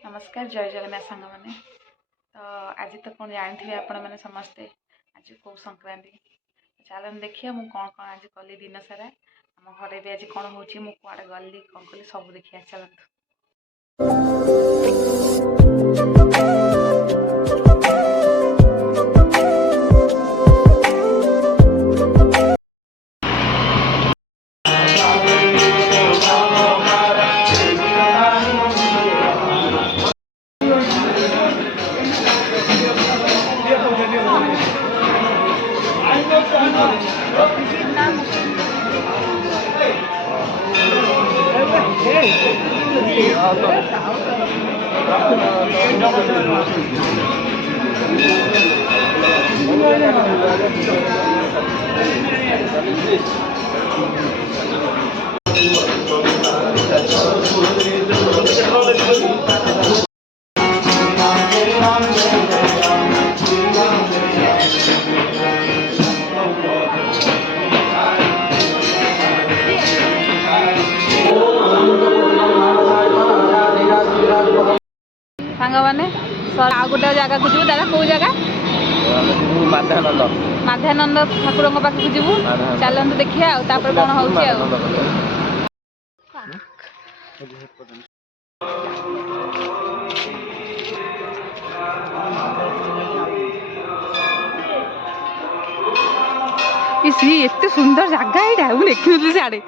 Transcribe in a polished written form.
नमस्कार जय जगन्नाथ सांग मैंने तो आज तो कौन जानते हैं आपण मैंने समस्ते आज कौ संक्रांति चलन देखिए मुझे कौन कौन आज कली दिन सारा आम घरे भी आज कौन हो कड़े गली कौन कली सब देखिए चलत सांग मैंने आ गोटे जगह को जीव दादा कौ जगह माध्यानंद ठाकुर पाखक जीवु चलते देखिए आपर कौन हो एत सुंदर जगह यहाँ मुझे देखी साड़े